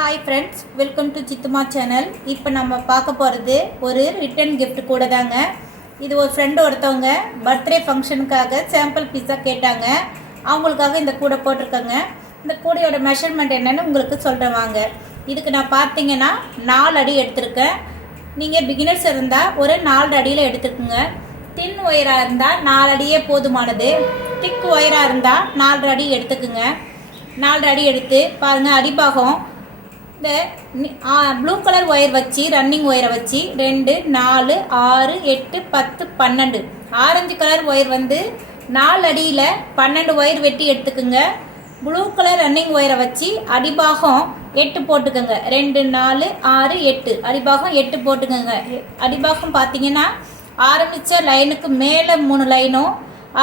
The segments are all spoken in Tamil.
Hi friends, welcome to Sithuma channel. இப்போ நம்ம பார்க்க போகிறது ஒரு ரிட்டன் கிஃப்ட் கூட தாங்க. இது ஒரு ஃப்ரெண்டு ஒருத்தவங்க பர்த்டே ஃபங்க்ஷனுக்காக சாம்பிள் பீஸாக கேட்டாங்க. அவங்களுக்காக இந்த கூடை போட்டிருக்கேங்க. இந்த கூடையோட மெஷர்மெண்ட் என்னென்னு உங்களுக்கு சொல்கிறேன் வாங்க. இதுக்கு நான் பார்த்தீங்கன்னா 4 அடி எடுத்திருக்கேன். நீங்கள் பிகினர்ஸ் இருந்தால் ஒரு 4 அடியில் எடுத்துக்குங்க. தின் ஒயராக இருந்தால் 4 அடியே போதுமானது. திக் ஒயராக இருந்தால் 4 அடி எடுத்துக்குங்க. 4 அடி எடுத்து பாருங்கள். அடிபாகம் இந்த ப்ளூ கலர் ஒயர் வச்சு ரன்னிங் ஒயரை வச்சு 2, 4, 6, 8, 10, 12 ஆரஞ்சு கலர் ஒயர் வந்து 4 அடியில் 12 ஒயர் வெட்டி எடுத்துக்குங்க. ப்ளூ கலர் ரன்னிங் ஒயரை வச்சு அடிபாகம் 8 போட்டுக்கோங்க. 2, 4, 6, 8 அடிபாகம் 8 போட்டுக்கோங்க. அடிபாகம் பார்த்தீங்கன்னா ஆரம்பித்த லைனுக்கு மேலே 3 லைனும்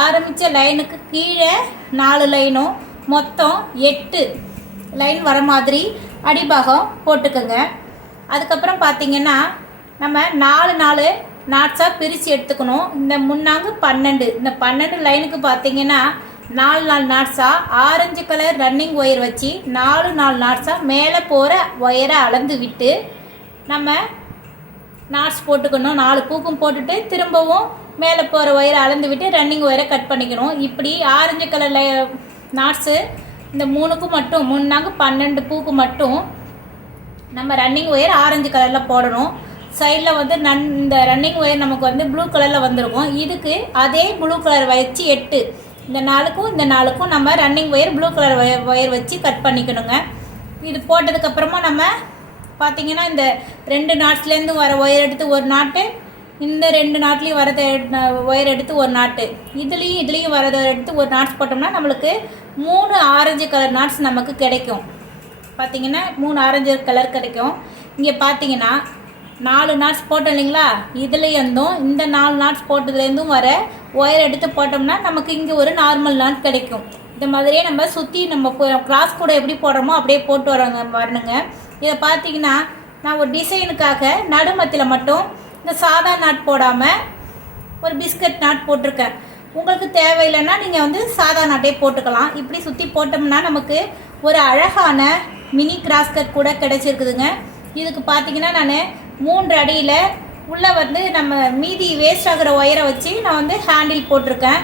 ஆரம்பித்த லைனுக்கு கீழே 4 லைனும் மொத்தம் 8 லைன் வர மாதிரி அடிபாகம் போட்டுக்கோங்க. அதுக்கப்புறம் பார்த்தீங்கன்னா நம்ம 4 நாட்ஸாக பிரித்து எடுத்துக்கணும். இந்த முன்னாங்க 12 இந்த 12 லைனுக்கு பார்த்தீங்கன்னா 4 நாட்ஸாக ஆரஞ்சு கலர் ரன்னிங் ஒயர் வச்சு 4 நாட்ஸாக மேலே போகிற ஒயரை அளந்து விட்டு நம்ம நாட்ஸ் போட்டுக்கணும். 4 பூக்கும் போட்டுட்டு திரும்பவும் மேலே போகிற ஒயரை அளந்து விட்டு ரன்னிங் ஒயரை கட் பண்ணிக்கணும். இப்படி ஆரஞ்சு கலர் நாட்ஸு இந்த 3க்கும் மட்டும் முன்னாங்க 12 பூக்கு மட்டும் நம்ம ரன்னிங் ஒயர் ஆரஞ்சு கலரில் போடணும். சைடில் வந்து இந்த ரன்னிங் ஒயர் நமக்கு வந்து ப்ளூ கலரில் வந்துருக்கும். இதுக்கு அதே ப்ளூ கலர் வச்சு 8 இந்த 4க்கும் நம்ம running wire blue colour wire வச்சு கட் பண்ணிக்கணுங்க. இது போட்டதுக்கப்புறமா நம்ம பார்த்திங்கன்னா இந்த 2 நாட்ஸ்லேருந்து வர ஒயர் எடுத்து ஒரு நாட்டு, இந்த 2 நாட்லேயும் வரத ஒயர் எடுத்து ஒரு நாட்டு, இதுலேயும் வரதை எடுத்து ஒரு நாட்ஸ் போட்டோம்னா நம்மளுக்கு 3 ஆரஞ்சு கலர் நாட்ஸ் நமக்கு கிடைக்கும். பார்த்திங்கன்னா 3 ஆரஞ்சு கலர் கிடைக்கும். இங்கே பார்த்தீங்கன்னா 4 நாட்ஸ் போட்டோம் இல்லைங்களா, இதுலேருந்தும் இந்த 4 நாட்ஸ் போட்டதுலேருந்தும் வர ஒயர் எடுத்து போட்டோம்னா நமக்கு இங்கே ஒரு நார்மல் நாட் கிடைக்கும். இந்த மாதிரியே நம்ம சுற்றி நம்ம கிராஸ் கூட எப்படி போடுறோமோ அப்படியே போட்டு வரணுங்க. இதை பார்த்தீங்கன்னா நான் ஒரு டிசைனுக்காக நடுமத்தில் மட்டும் இந்த சாதா நாட் போடாமல் ஒரு பிஸ்கட் நாட் போட்டிருக்கேன். உங்களுக்கு தேவையில்லைன்னா நீங்கள் வந்து சாதா நாட்டே போட்டுக்கலாம். இப்படி சுற்றி போட்டோம்னா நமக்கு ஒரு அழகான மினி கிராஸ்கட் கூட கிடைச்சிருக்குதுங்க. இதுக்கு பார்த்தீங்கன்னா நான் 3 அடியில் உள்ளே வந்து நம்ம மீதி வேஸ்ட் ஆகிற ஒயரை வச்சு நான் வந்து ஹேண்டில் போட்டிருக்கேன்.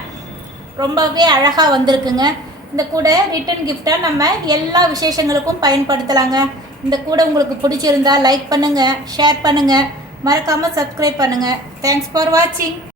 ரொம்பவே அழகாக வந்திருக்குங்க. இந்த கூட ரிட்டன் கிஃப்டாக நம்ம எல்லா விசேஷங்களுக்கும் பயன்படுத்தலாங்க. இந்த கூட உங்களுக்கு பிடிச்சிருந்தா லைக் பண்ணுங்கள், ஷேர் பண்ணுங்கள், மறக்காமல் சப்ஸ்கிரைப் பண்ணுங்கள். தேங்க்ஸ் ஃபார் வாட்சிங்.